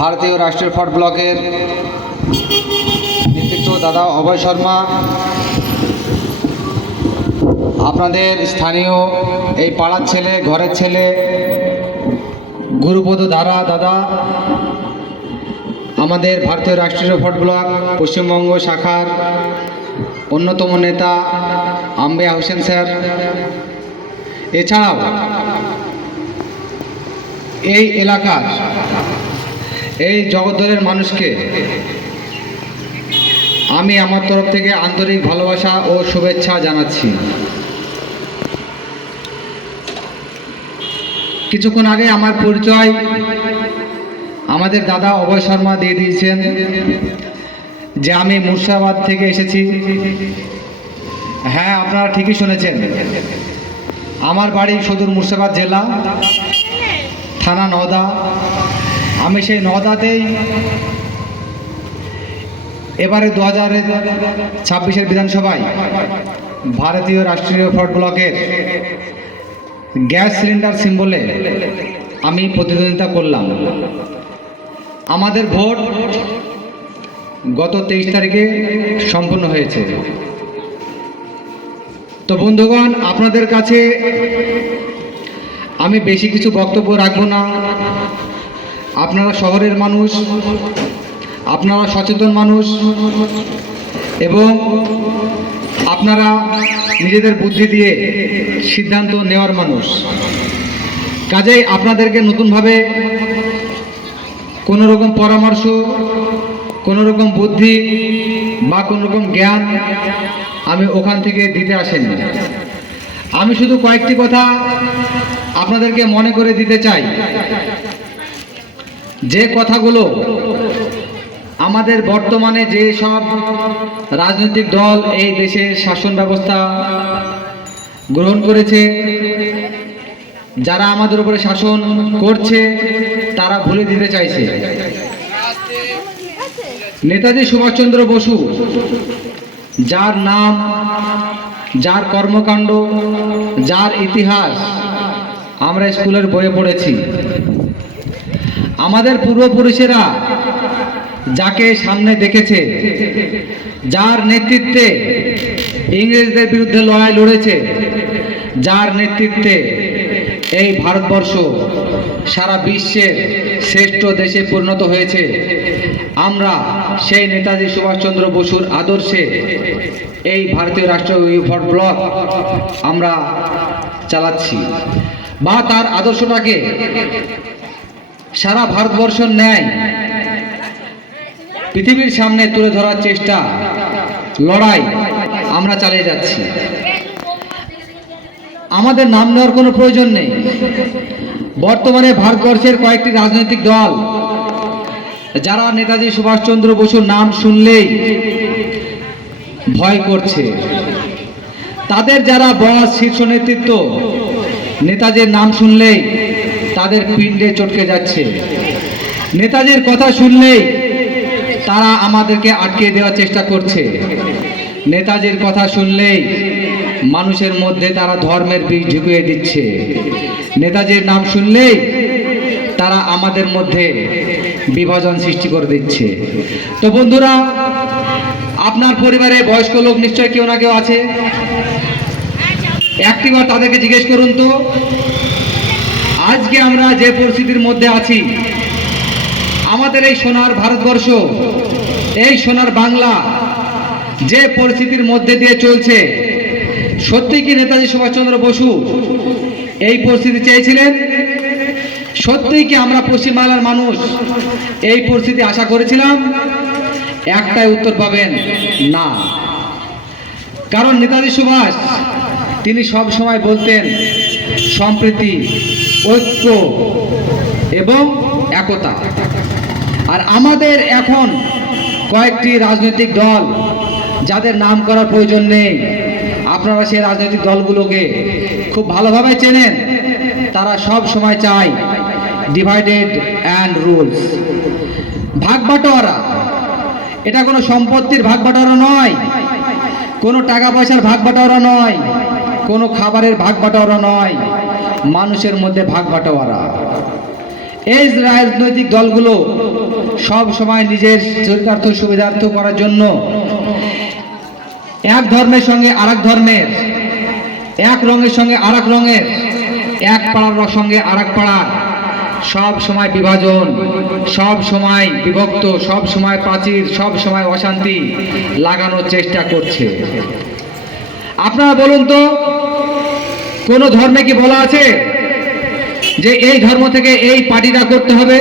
ভারতীয় রাষ্ট্রীয় ফট ব্লকের নেতৃত্ব দাদা অভয় শর্মা, আপনাদের স্থানীয় এই পাড়ার ছেলে, ঘরের ছেলে গুরুপদ দাদা, আমাদের ভারতীয় রাষ্ট্রীয় ফট ব্লক পশ্চিমবঙ্গ শাখার অন্যতম নেতা আম্বিয়া হোসেন স্যার, এছাড়াও এই এলাকার এই জগদ্দলের মানুষকে আমি আমার তরফ থেকে আন্তরিক ভালোবাসা ও শুভেচ্ছা জানাচ্ছি। কিছুক্ষণ আগে আমার পরিচয় আমাদের দাদা অভয় শর্মা দিয়ে দিয়েছেন যে আমি মুর্শিদাবাদ থেকে এসেছি। হ্যাঁ, আপনারা ঠিকই শুনেছেন, আমার বাড়ি সুদূর মুর্শিদাবাদ জেলা, থানা নওদা। আমি সেই নওদাতেই এবারে 2026 বিধানসভায় ভারতীয় রাষ্ট্রীয় ফট ব্লকের গ্যাস সিলিন্ডার সিম্বলে আমি প্রতিদ্বন্দ্বিতা করলাম। আমাদের ভোট গত 23 তারিখে সম্পন্ন হয়েছে। তো বন্ধুগণ, আপনাদের কাছে আমি বেশি কিছু বক্তব্য রাখবো না। আপনারা শহরের মানুষ, আপনারা সচেতন মানুষ এবং আপনারা নিজেদের বুদ্ধি দিয়ে সিদ্ধান্ত নেওয়ার মানুষ। কাজেই আপনাদেরকে নতুনভাবে কোনো রকম পরামর্শ, কোনো রকম বুদ্ধি বা কোনো রকম জ্ঞান আমি ওখান থেকে দিতে আসেনি। আমি শুধু কয়েকটি কথা আপনাদেরকে মনে করে দিতে চাই, যে কথাগুলো আমাদের বর্তমানে যে সব রাজনৈতিক দল এই দেশের শাসন ব্যবস্থা গ্রহণ করেছে, যারা আমাদের উপরে শাসন করছে, তারা ভুলে দিতে চাইছে। নেতাজি সুভাষচন্দ্র বসু, যার নাম, যার কর্মকাণ্ড, যার ইতিহাস আমরা স্কুলের বইয়ে পড়েছি, আমাদের পূর্বপুরুষেরা যাকে সামনে দেখেছে, যার নেতৃত্বে ইংরেজদের বিরুদ্ধে লড়াই লড়েছে, যার নেতৃত্বে এই ভারতবর্ষ সারা বিশ্বের শ্রেষ্ঠ দেশে পরিণত হয়েছে, আমরা সেই নেতাজি সুভাষচন্দ্র বসুর আদর্শে এই ভারতীয় রাষ্ট্রীয় ফট ব্লক আমরা চালাচ্ছি, বা তার আদর্শটাকে সারা ভারতবর্ষের ন্যায় পৃথিবীর সামনে তুলে ধরার চেষ্টা, লড়াই আমরা চালিয়ে যাচ্ছি। আমাদের নাম নেওয়ার কোনো প্রয়োজন নেই। বর্তমানে ভারতবর্ষের কয়েকটি রাজনৈতিক দল, যারা নেতাজি সুভাষচন্দ্র বসুর নাম শুনলেই ভয় করছে, তাদের যারা বস, শীর্ষ নেতৃত্ব, নেতাজির নাম শুনলেই তাদের পিণ্ডে চটকে যাচ্ছে। নেতাজির কথা শুনলেই তারা আমাদেরকে আটকে দেওয়ার চেষ্টা করছে। নেতাজির কথা শুনলেই মানুষের মধ্যে তারা ধর্মের বীজ ঢুকিয়ে দিচ্ছে। নেতাজির নাম শুনলেই তারা আমাদের মধ্যে বিভাজন সৃষ্টি করে দিচ্ছে। তো বন্ধুরা, আপনার পরিবারে বয়স্ক লোক নিশ্চয় কেউ না কেউ আছে, একটিবার তাদেরকে জিজ্ঞেস করুন তো, আজকে আমরা যে পরিস্থিতির মধ্যে আছি, আমাদের এই সোনার ভারতবর্ষ, এই সোনার বাংলা যে পরিস্থিতির মধ্যে দিয়ে চলছে, সত্যি কি নেতাজি সুভাষচন্দ্র বসু এই পরিস্থিতি চেয়েছিলেন? সত্যি কি আমরা পশ্চিমবাংলার মানুষ এই পরিস্থিতি আশা করেছিলাম? একটাই উত্তর পাবেন, না। কারণ নেতাজি সুভাষ, তিনি সব সময় বলতেন সম্প্রীতি, ঐক্য এবং একতা। আর আমাদের এখন কয়েকটি রাজনৈতিক দল, যাদের নাম করার প্রয়োজন নেই, আপনারা সেই রাজনৈতিক দলগুলোকে খুব ভালোভাবে চেনেন। তারা সব সময় চায় ডিভাইডেড অ্যান্ড রুলস, ভাগ বাটোয়ারা। এটা কোনো সম্পত্তির ভাগ বাটোয়ারা নয়, কোনো টাকা পয়সার ভাগ বাটোয়ারা নয়, কোনো খাবারের ভাগ বাটোয়ারা নয়, মানুষের মধ্যে ভাগ বাটোয়ারা। এই রাজনৈতিক দলগুলো সব সময় নিজের চরিতার্থ সুবিধার্থ করার জন্য এক ধর্মের সঙ্গে আরেক ধর্মের, এক রঙের সঙ্গে আরেক রঙের, এক পাড়ার সঙ্গে আরেক পাড়ার সব সময় বিভাজন, সব সময় বিভক্ত, সব সময় প্রাচীর, সব সময় অশান্তি লাগানোর চেষ্টা করছে। আপনারা বলুন তো, কোন ধর্মে কি বলা আছে যে এই ধর্ম থেকে এই পার্টিটা করতে হবে?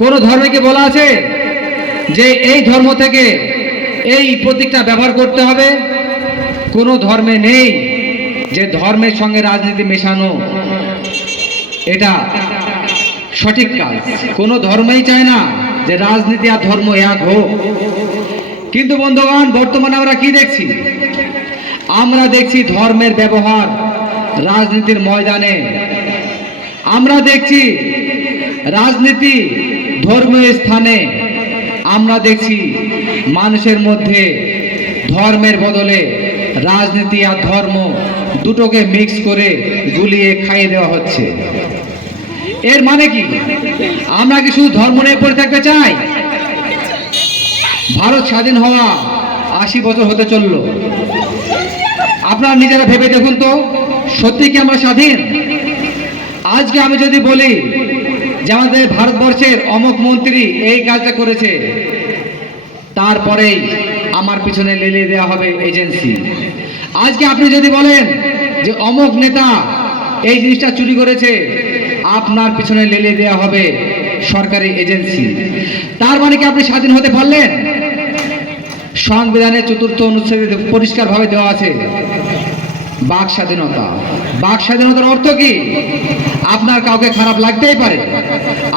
কোন ধর্মে কি বলা আছে যে এই ধর্ম থেকে এই প্রতীকটা ব্যবহার করতে হবে? কোন ধর্মে নেই যে ধর্মের সঙ্গে রাজনীতি মেশানো এটা সঠিক কাজ। কোন ধর্মই চায় না যে রাজনীতি আর ধর্ম এক হোক। কিন্তু বন্ধুগণ, বর্তমানে আমরা কি দেখছি? আমরা দেখছি ধর্মের ব্যবহার রাজনীতির ময়দানে। আমরা দেখছি রাজনীতি ধর্মীয় স্থানে। আমরা দেখছি মানুষের মধ্যে ধর্মের বদলে রাজনীতি আর ধর্ম দুটোকে মিক্স করে গুলিয়ে খাইয়ে দেওয়া হচ্ছে। এর মানে কি? আমরা কি শুধু ধর্ম নিয়ে পড়ে থাকতে চাই? ভারত স্বাধীন হওয়া 80 বছর হতে চলল। আপনারা নিজেরা ভেবে দেখুন তো, সত্যি কি আমরা স্বাধীন? আজকে আমি যদি বলি যে আমাদের ভারতবর্ষের অমুক মন্ত্রী এই কাজটা করেছে, তারপরেই আমার পিছনে লেলিয়ে দেওয়া হবে এজেন্সি। আজকে আপনি যদি বলেন যে অমুক নেতা এই জিনিসটা চুরি করেছে, আপনার পিছনে লেলিয়ে দেওয়া হবে সরকারি এজেন্সি। তার মানে কি আপনি স্বাধীন হতে পারলেন? সংবিধানের ৪র্থ অনুচ্ছেদে পরিষ্কারভাবে দেওয়া আছে বাক স্বাধীনতা। বাক স্বাধীনতার অর্থ কি? আপনার কাউকে খারাপ লাগতেই পারে,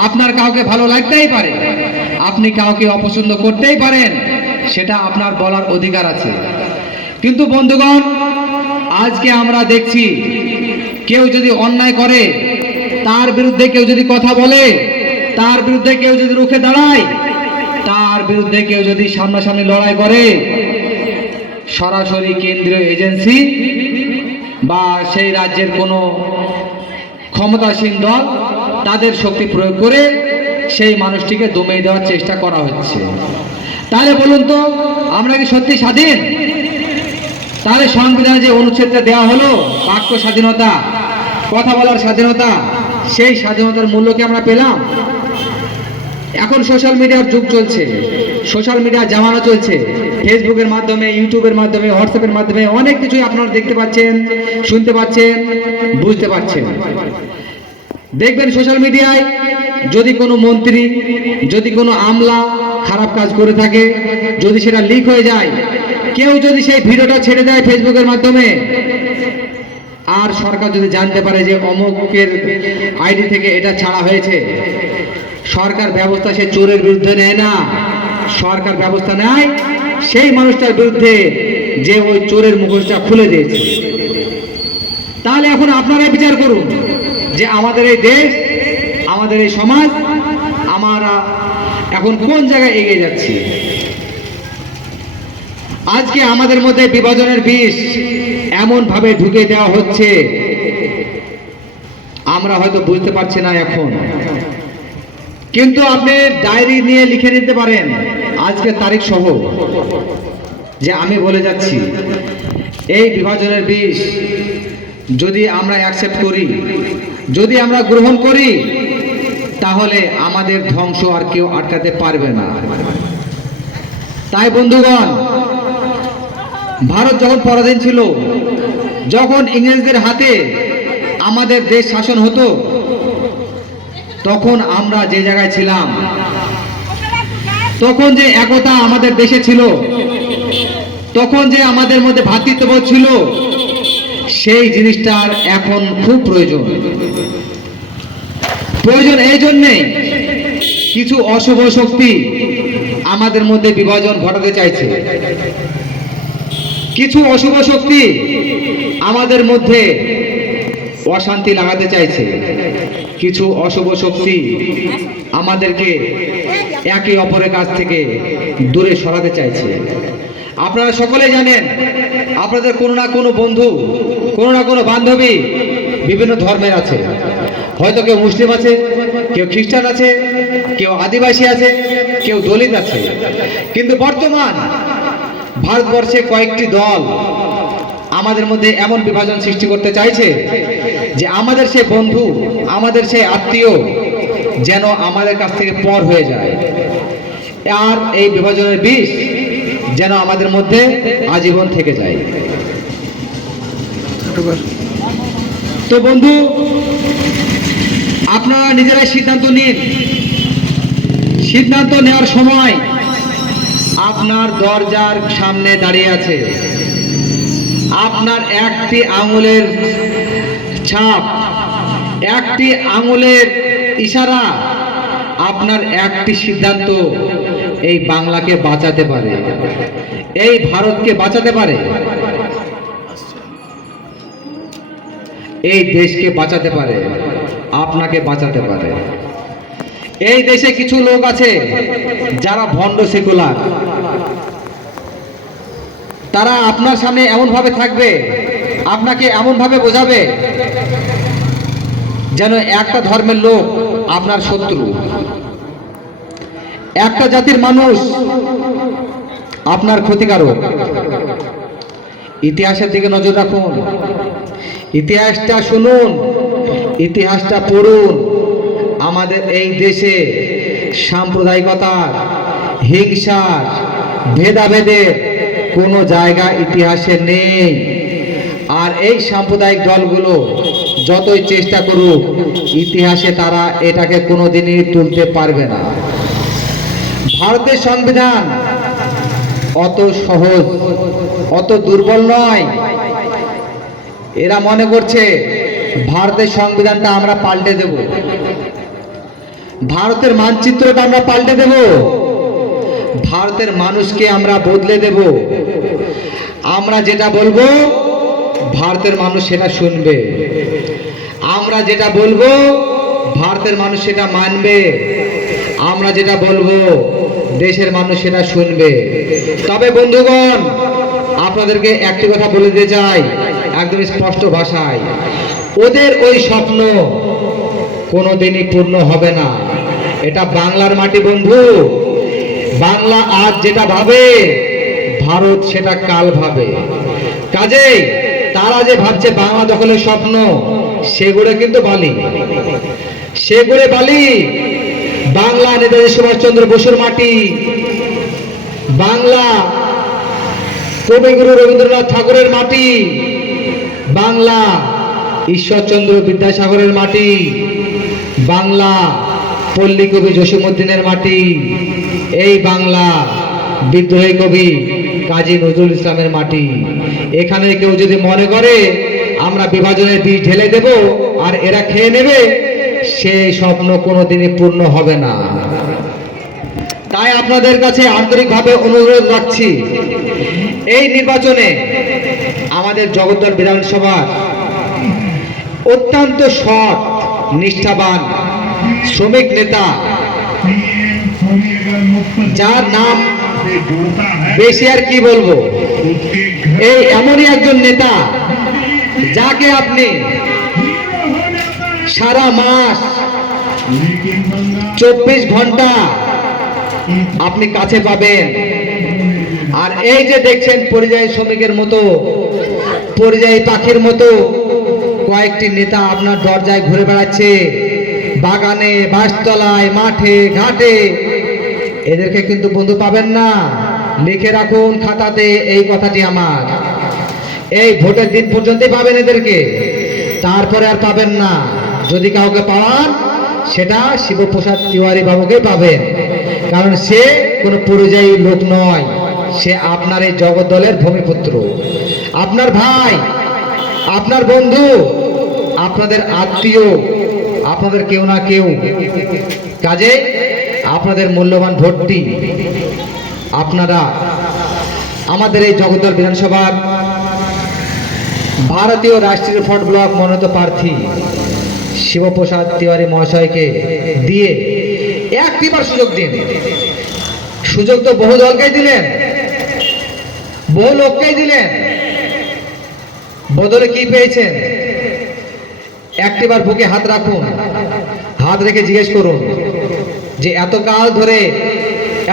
আপনার কাউকে ভালো লাগতেই পারে, আপনি কাউকে অপছন্দ করতেই পারেন, সেটা আপনার বলার অধিকার আছে। কিন্তু বন্ধুগণ, আজকে আমরা দেখছি কেউ যদি অন্যায় করে, তার বিরুদ্ধে কেউ যদি কথা বলে, তার বিরুদ্ধে কেউ যদি রুখে দাঁড়ায়, তার বিরুদ্ধে কেউ যদি সামনাসামনি লড়াই করে, সরাসরি কেন্দ্রীয় এজেন্সি বা সেই রাজ্যের কোনো ক্ষমতাসীন দল তাদের শক্তি প্রয়োগ করে সেই মানুষটিকে দমিয়ে দেওয়ার চেষ্টা করা হচ্ছে। তাহলে বলুন তো, আমরা কি সত্যি স্বাধীন? তাহলে সংবিধানে যে অনুচ্ছেদটা দেওয়া হলো, বাক্য স্বাধীনতা, কথা বলার স্বাধীনতা, সেই স্বাধীনতার মূল্য কি আমরা পেলাম? এখন সোশ্যাল মিডিয়ার যুগ চলছে, সোশ্যাল মিডিয়া জামানা চলছে। ফেসবুকের মাধ্যমে, ইউটিউবের মাধ্যমে, হোয়াটসঅ্যাপের মাধ্যমে অনেক কিছুই আপনারা দেখতে পাচ্ছেন, শুনতে পাচ্ছেন, বুঝতে পারছেন। দেখবেন সোশ্যাল মিডিয়ায় যদি কোনো মন্ত্রী, যদি কোনো আমলা খারাপ কাজ করে থাকে, যদি সেটা লিক হয়ে যায়, কেউ যদি সেই ভিডিওটা ছেড়ে দেয় ফেসবুকের মাধ্যমে, আর সরকার যদি জানতে পারে যে অমুকের আইডি থেকে এটা ছাড়া হয়েছে, সরকার ব্যবস্থা সে চোরের বিরুদ্ধে নেয় না, সরকার ব্যবস্থা নেয় সেই মানুষটার বিরুদ্ধে যে ওই চোরের মুখোশটা খুলে দিয়েছে। তাহলে এখন আপনারাই বিচার করুন যে আমাদের এই দেশ, আমাদের এই সমাজ, আমরা এখন কোন জায়গায় এগিয়ে যাচ্ছি। আজকে আমাদের মধ্যে বিভাজনের বিষ এমন ভাবে ঢুকে দেওয়া হচ্ছে, আমরা হয়তো বুঝতে পারছি না এখন। কিন্তু আপনি ডায়েরি নিয়ে লিখে নিতে পারেন আজকে তারিখ সহ, যে আমি বলে যাচ্ছি এই বিভাজনের বিষ যদি আমরা অ্যাকসেপ্ট করি, যদি আমরা গ্রহণ করি, তাহলে আমাদের ধ্বংস আর কেউ আটকাতে পারবে না। তাই বন্ধুগণ, ভারত যখন পরাধীন ছিল, যখন ইংরেজদের হাতে আমাদের দেশ শাসন হতো, তখন আমরা যে জায়গায় ছিলাম, তখন যে একতা আমাদের দেশে ছিল, তখন যে আমাদের মধ্যে ভ্রাতৃত্ববোধ ছিল, সেই জিনিসটার এখন খুব প্রয়োজন। প্রয়োজন এই জন্যে কিছু অশুভ শক্তি আমাদের মধ্যে বিভাজন ঘটাতে চাইছে, কিছু অশুভ শক্তি আমাদের মধ্যে অশান্তি লাগাতে চাইছে, কিছু অশুভ শক্তি আমাদেরকে একে অপরের কাছ থেকে দূরে সরাতে চাইছে। আপনারা সকলে জানেন, আপনাদের কোনো না কোনো বন্ধু, কোনো না কোনো বান্ধবী বিভিন্ন ধর্মের আছে। হয়তো কেউ মুসলিম আছে, কেউ খ্রিস্টান আছে, কেউ আদিবাসী আছে, কেউ দলিত আছে, কিন্তু বর্তমান ভারতবর্ষে কয়েকটি দল আমাদের মধ্যে এমন বিভাজন সৃষ্টি করতে চাইছে যে আমাদের সে বন্ধু, আমাদের সে আত্মীয় যেন আমাদের কাছ থেকে পর হয়ে যায়, আর এই বিভাজনের বিষ যেন আমাদের মধ্যে আজীবন থেকে যায়। তো বন্ধু, আপনারা নিজেরাই সিদ্ধান্ত নিন। সিদ্ধান্ত নেওয়ার সময় আপনার দরজার সামনে দাঁড়িয়ে আছে, আপনার একটি আঙুলের ছাপ, একটি আঙুলের ইশারা, আপনার একটি সিদ্ধান্ত এই বাংলাকে বাঁচাতে পারে, এই ভারতকে বাঁচাতে পারে, এই দেশকে বাঁচাতে পারে, আপনাকে বাঁচাতে পারে। এই দেশে কিছু লোক আছে যারা ভণ্ড সেকুলার, তারা আপনার সামনে এমন ভাবে থাকবে, আপনাকে এমন ভাবে বোঝাবে যেন একটা ধর্মের লোক আপনার শত্রু, একটা জাতির মানুষ আপনার ক্ষতিকারক। ইতিহাসের দিকে নজর রাখুন, ইতিহাসটা শুনুন, ইতিহাসটা পড়ুন। আমাদের এই দেশে সাম্প্রদায়িকতার, হিংসার, ভেদাভেদের কোনো জায়গা ইতিহাসে নেই। আর এই সাম্প্রদায়িক দলগুলো যতই চেষ্টা করুক, ইতিহাসে তারা এটাকে কোনোদিনই তুলতে পারবে না। ভারতের সংবিধান অত সহজ, অত দুর্বল নয়। এরা মনে করছে ভারতের সংবিধানটা আমরা পাল্টে দেব, ভারতের মানচিত্রটা আমরা পাল্টে দেব, ভারতের মানুষকে আমরা বদলে দেব। আমরা যেটা বলবো ভারতের মানুষ সেটা শুনবে, আমরা যেটা বলবো ভারতের মানুষ সেটা মানবে, আমরা যেটা বলবো দেশের মানুষ সেটা শুনবে। তবে বন্ধুগণ, আপনাদেরকে একটি কথা বলে দিতে চাই একদম স্পষ্ট ভাষায়, ওদের ওই স্বপ্ন কোনোদিনই পূর্ণ হবে না। এটা বাংলার মাটি বন্ধু, বাংলা আজ যেটা ভাবে ভারত সেটা কাল ভাবে। কাজেই তারা যে ভাবছে বাংলা দখলের স্বপ্ন, সেগুলো কিন্তু বালি, সেগুলো বালি। বাংলা নেতাজি সুভাষচন্দ্র বসুর মাটি, বাংলা কবিগুরু রবীন্দ্রনাথ ঠাকুরের মাটি, বাংলা ঈশ্বরচন্দ্র বিদ্যাসাগরের মাটি, বাংলা পল্লী কবি জসীমউদ্দিনের মাটি, এই বাংলা বিদ্রোহী কবি কাজী নজরুল ইসলামের মাটি। এখানে কেউ যদি মনে করে আমরা বিভাজনের বীজ ঢেলে দেব আর এরা খেয়ে নেবে, সে স্বপ্ন কোনোদিনই পূর্ণ হবে না। তাই আপনাদের কাছে আন্তরিকভাবে অনুরোধ রাখছি, এই নির্বাচনে আমাদের জগদ্দল বিধানসভার অত্যন্ত সৎ, নিষ্ঠাবান শ্রমিক নেতা, যার নাম বেশি আর কি বলবো, এই এমনই একজন নেতা যাকে আপনি সারা মাস 24 ঘন্টা আপনি কাছে পাবেন। আর এই যে দেখছেন পরিযায়ী শ্রমিকের মতো, পরিযায়ী পাখির মতো কয়েকটি নেতা আপনার দরজায় ঘুরে বেড়াচ্ছে, বাগানে, বাসতলায়, মাঠে, ঘাটে, এদেরকে কিন্তু বন্ধু পাবেন না। লিখে রাখুন খাতাতে এই কথাটি আমার, এই ভোটের দিন পর্যন্তই পাবেন এদেরকে, তারপরে আর পাবেন না। যদি কাউকে পাওয়ান সেটা শিবপ্রসাদ তিওয়ারি বাবুকে পাবেন, কারণ সে কোনো পরিযায়ী লোক নয়, সে আপনার এই জগদ্দলের ভূমিপুত্র, আপনার ভাই, আপনার বন্ধু, আপনাদের আত্মীয়, আপনাদের কেউ না কেউ। কাজে আপনাদের মূল্যবান ভোটটি আপনারা আমাদের এই জগদ্দল বিধানসভার ভারতীয় রাষ্ট্রীয় ফ্রন্ট ব্লক মনোনীত প্রার্থী শিবপ্রসাদ তিওয়ারি মহাশয়কে দিয়ে একটিবার সুযোগ দিন। সুযোগ তো বহু দলকেই দিলেন, বহু লোককেই দিলেন, বদলে কি পেয়েছেন? একটিবার বুকে হাত রাখুন। হাত রেখে জিজ্ঞেস করুন যে এত কাল ধরে,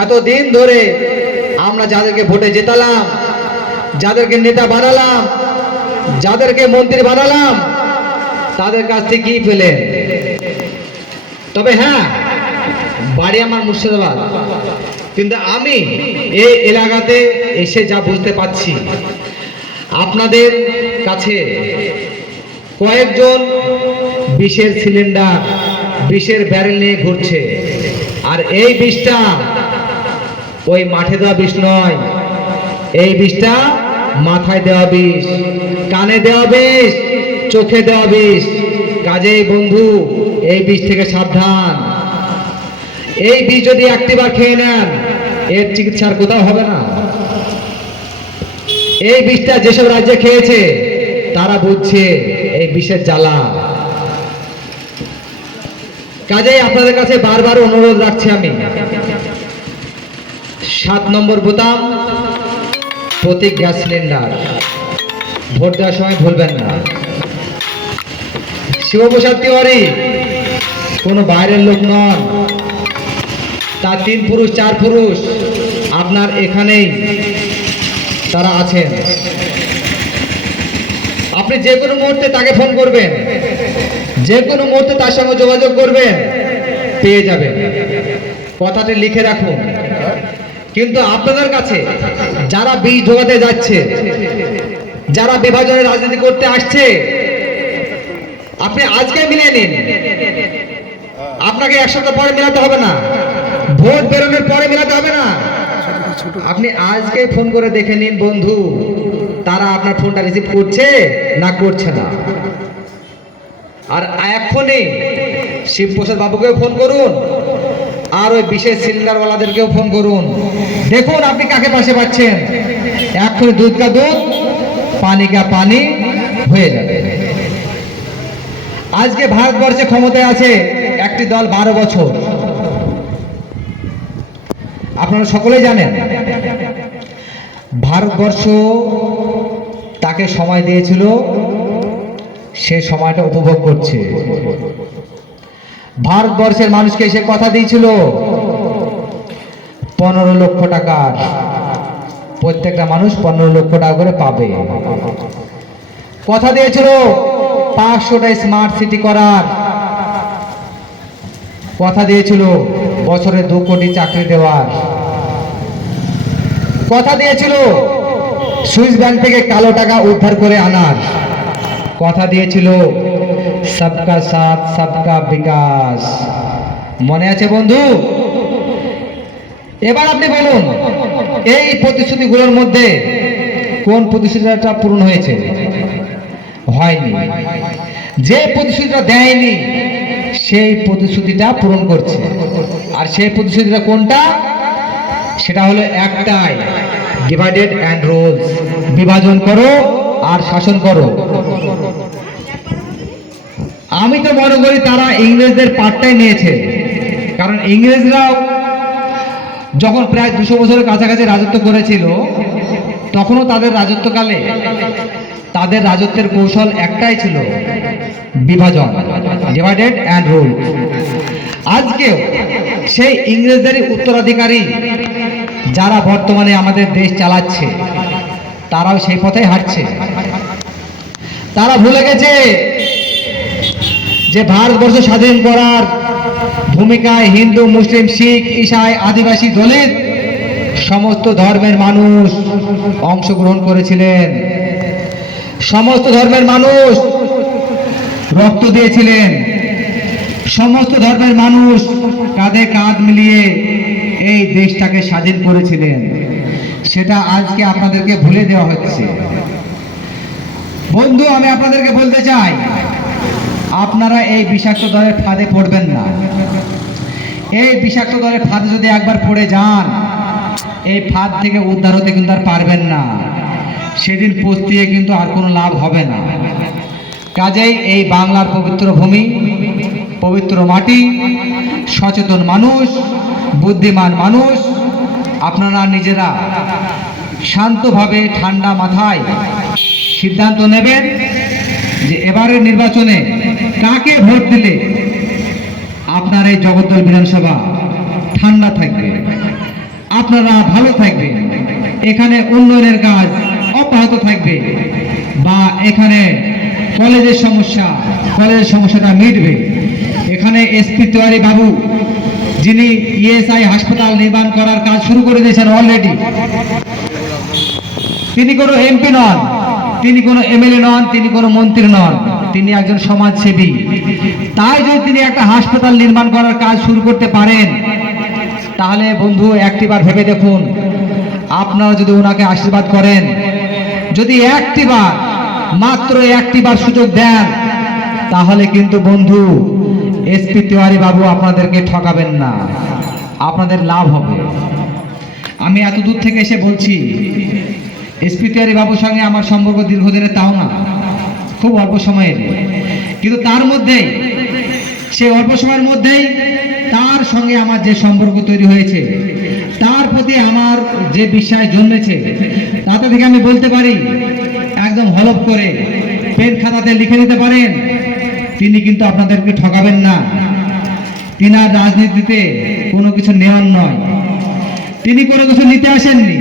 এত দিন ধরে আমরা যাদেরকে ভোটে জেতালাম, যাদেরকে নেতা বানালাম, যাদেরকে মন্ত্রী বানালাম, তাদের কাছ থেকে কি পেলেন? তবে হ্যাঁ, বাড়ি আমার মুর্শিদাবাদ, কিন্তু আমি এই এলাকাতে এসে যা বুঝতে পারছি, আপনাদের কাছে কয়েকজন বিষের সিলিন্ডার, বিষের ব্যারেল নিয়ে ঘুরছে। আর এই বিষটা ওই মাঠে দেওয়া বিষ নয়, এই বিষটা মাথায় দেওয়া বিষ, কানে দেওয়া বিষ, চোখে দেওয়া বিষ। কাজেই বন্ধু, এই বিষ থেকে সাবধান। এই বিষ যদি একটিবার খেয়ে নেন, এর চিকিৎসার কোথাও হবে না। এই বিষটা যেসব রাজ্যে খেয়েছে তারা বুঝছে এই বিষের জ্বালা। কাজেই আপনাদের কাছে বারবার অনুরোধ রাখছি আমি, 7 নম্বর বোতাম প্রতীক গ্যাস সিলিন্ডার ভোট দেওয়ার সময় ভুলবেন না। শিবপ্রসাদ তিওয়ারি কোনো বাইরের লোক নন, তার 3 পুরুষ 4 পুরুষ আপনার এখানেই তারা আছেন। আপনি যে কোনো মুহূর্তে তাকে ফোন করবেন, যে কোনো মুহূর্তে তার সঙ্গে যোগাযোগ করবেন, পেয়ে যাবেন। কথাটি লিখে রাখুন। কিন্তু আপনাদের কাছে যারা বীজ ঢোকাতে যাচ্ছে, যারা বিভাজনের রাজনীতি করতে আসছে, আপনি আজকে মিলিয়ে নিন। আপনাকে 1 সপ্তাহ পরে মেলাতে হবে না, ভোট বেরোনোর পরে মেলাতে হবে না। আপনি আজকে ফোন করে দেখে নিন বন্ধু, তারা আপনার ফোনটা রিসিভ করছে না করছে না। আর এখনই শিবপ্রসাদ বাবুকেও ফোন করুন, আর ওই বিশেষ সিলিন্ডারওয়ালাদেরকেও ফোন করুন। দেখুন আপনি কাকে পাশে পাচ্ছেন। এখনই দুধ কা দুধ, পানি কা পানি হয়ে যাবে। আজকে ভারতবর্ষে ক্ষমতায় আছে একটি দল 12 বছর। আপনারা সকলেই জানেন ভারতবর্ষ তাকে সময় দিয়েছিল, সে সময়টা উপভোগ করছে। ভারতবর্ষের মানুষকে সে কথা দিয়েছিল 15 লক্ষ টাকার, প্রত্যেকটা মানুষ 15 লক্ষ টাকা করে পাবে। কথা দিয়েছিল 500টা স্মার্ট সিটি করার, কথা দিয়েছিল বছরে 2 কোটি চাকরি দেওয়ার, কথা দিয়েছিল সুইস ব্যাংক থেকে কালো টাকা উদ্ধার করে আনার, কথা দিয়েছিল সবকা সাথ সবকা বিকাশ। মনে আছে বন্ধু? এবার আপনি বলুন, এই প্রতিশ্রুতিগুলোর মধ্যে কোন প্রতিশ্রুতিটা পূরণ হয়েছে? হয়নি। যে প্রতিশ্রুতিটা দেয়নি সেই প্রতিশ্রুতিটা পূরণ করছে। আর সেই প্রতিশ্রুতিটা কোনটা? সেটা হলো একটাই, ডিভাইডেড অ্যান্ড রুলস, বিভাজন করো আর শাসন করো। আমি তো মনে করি তারা ইংরেজদের পাটটাই নিয়েছে। কারণ ইংরেজরাও যখন প্রায় 200 বছরের কাছাকাছি রাজত্ব করেছিল, তখনও তাদের রাজত্বকালে তাদের রাজত্বের কৌশল একটাই ছিল, বিভাজন, ডিভাইডেড অ্যান্ড রুল। আজকেও সেই ইংরেজদেরই উত্তরাধিকারী যারা বর্তমানে আমাদের দেশ চালাচ্ছে, তারাও সেই পথেই হাঁটছে। তারা ভুলে গেছে যে ভারতবর্ষ স্বাধীন করার ভূমিকায় হিন্দু, মুসলিম, শিখ, ঈসাই, আদিবাসী, দলিত সমস্ত ধর্মের মানুষ অংশগ্রহণ করেছিলেন। সমস্ত ধর্মের মানুষ রক্ত দিয়েছিলেন। সমস্ত ধর্মের মানুষ কাঁধে কাঁধ মিলিয়ে এই দেশটাকে স্বাধীন করেছিলেন। সেটা আজকে আপনাদেরকে ভুলে দেওয়া হচ্ছে। বন্ধু, আমি আপনাদেরকে বলতে চাই, আপনারা এই বিষাক্ত দলের ফাঁদে পড়বেন না। এই বিষাক্ত দলের ফাঁদে যদি একবার পড়ে যান, এই ফাঁদ থেকে উদ্ধার হতে কিন্তু আর পারবেন না। সেদিন পস্তিয়ে কিন্তু আর কোনো লাভ হবে না। কাজেই এই বাংলার পবিত্র ভূমি, পবিত্র মাটি, সচেতন মানুষ, বুদ্ধিমান মানুষ, আপনারা নিজেরা শান্তভাবে ঠান্ডা মাথায় সিদ্ধান্ত নেবেন যে এবারের নির্বাচনে কাকে ভোট দিলে আপনার এই জগদ্দল বিধানসভা ঠান্ডা থাকবে, আপনারা ভালো থাকবেন, এখানে উন্নয়নের কাজ অব্যাহত থাকবে, বা এখানে কলেজের সমস্যাটা মিটবে। এখানে এসপি তেওয়ারি বাবু, যিনি ইএসআই হাসপাতাল নির্মাণ করার কাজ শুরু করে দিয়েছেন অলরেডি, তিনি কোনো এমপি নন, তিনি কোনো এমএলএ নন, তিনি কোনো মন্ত্রী নন, তিনি একজন সমাজসেবী। তাই যদি তিনি একটা হাসপাতাল নির্মাণ করার কাজ শুরু করতে পারেন, তাহলে বন্ধু একটিবার ভেবে দেখুন, আপনারা যদি ওনাকে আশীর্বাদ করেন, যদি মাত্র একটিবার সুযোগ দেন, তাহলে কিন্তু বন্ধু এসপি তেওয়ারি বাবু আপনাদেরকে ঠকাবেন না, আপনাদের লাভ হবে। আমি এত দূর থেকে এসে বলছি, এসপি তেওয়ারি বাবুর সঙ্গে আমার সম্পর্ক দীর্ঘদিনের তাও না, খুব অল্প সময়ের, কিন্তু তার মধ্যেই, সেই অল্প সময়ের মধ্যেই তার সঙ্গে আমার যে সম্পর্ক তৈরি হয়েছে, তার প্রতি আমার যে বিশ্বাস জন্মেছে, তাতে থেকে আমি বলতে পারি, একদম হলফ করে পেন খাতাতে লিখে দিতে পারেন, তিনি কিন্তু আপনাদেরকে ঠকাবেন না। তিনার রাজনীতিতে কোনো কিছু নেওয়ার নয়, তিনি কোনো কিছু নিতে আসেননি,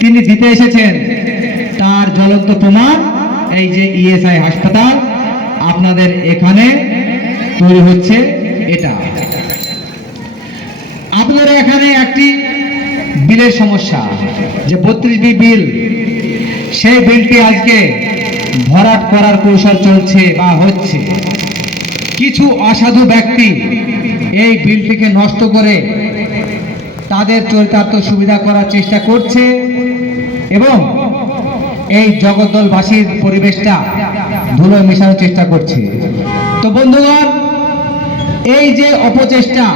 তিনি দিতে এসেছেন। তার জ্বলন্ত প্রমাণ এই যে ইএসআই হাসপাতাল আপনাদের এখানে তৈরি হচ্ছে। এটা আপনাদের এখানে একটি বিলের সমস্যা, যে 32B বিল, সেই বিলটি আজকে ভরাট করার কৌশল চলছে বা হচ্ছে। কিছু অসাধু ব্যক্তি এই বিলটিকে নষ্ট করে তাদের চরিতার্থ সুবিধা করার চেষ্টা করছে এবং এই জগদ্দলবাসীর পরিবেশটা ধুলোয় মেশানোর চেষ্টা করছে। তো বন্ধুগণ, এই যে অপচেষ্টা,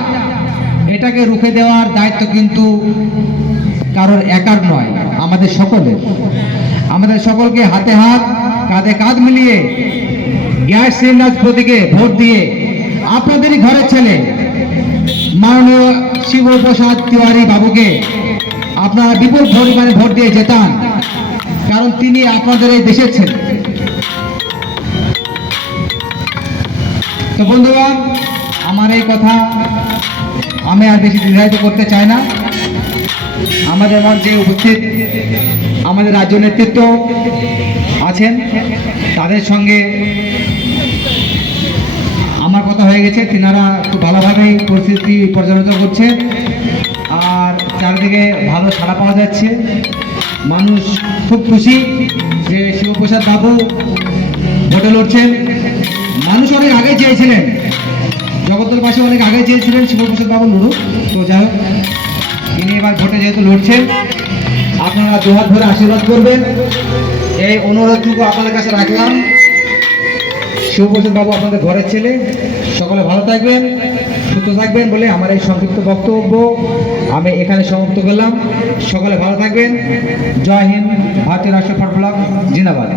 এটাকে রুখে দেওয়ার দায়িত্ব কিন্তু কারোর একার নয়, আমাদের সকলের। আমাদের সকলকে হাতে হাত, কাঁধে কাঁধ মিলিয়ে গ্যাস সিলিন্ডার প্রতীকে ভোট দিয়ে আপনাদেরই ঘরের ছেলে মাননীয় শিবপ্রসাদ তেওয়ারি বাবুকে আপনারা বিপুল পরিমাণে ভোট দিয়ে জেতান, কারণ তিনি আপনাদের এই দেশের ছেলে। তো বন্ধুগণ, আমার এই কথা আমি আর বেশি দীর্ঘায়িত করতে চাই না। আমাদের মঞ্চে উপস্থিত আমাদের রাজ্য নেতৃত্ব আছেন, তাদের সঙ্গে আমার কথা হয়ে গেছে, তিনারা খুব ভালোভাবেই পরিস্থিতি পর্যালোচনা করছেন, আর চারিদিকে ভালো সাড়া পাওয়া যাচ্ছে। মানুষ খুব খুশি যে শিবপ্রসাদ বাবু ভোটে লড়ছেন। মানুষ অনেক আগে চেয়েছিলেন, জগদ্দলবাসী অনেক আগে চেয়েছিলেন শিবপ্রসাদ বাবু লড়ুক। তো যাই হোক, তিনি এবার ভোটে যেহেতু লড়ছেন, আপনারা দুহাত ধরে আশীর্বাদ করবেন, এই অনুরোধটুকু আপনাদের কাছে রাখলাম। শিবপ্রসাদ বাবু আপনাদের ঘরের ছেলে, সকলে ভালো থাকবেন, সুস্থ থাকবেন বলে আমার এই সংক্ষিপ্ত বক্তব্য আমি এখানে সমাপ্ত করলাম। সকলে ভালো থাকবেন। জয় হিন্দ। ভারতীয় রাষ্ট্রীয় ফ্রন্ট ব্লক জিন্দাবাদ।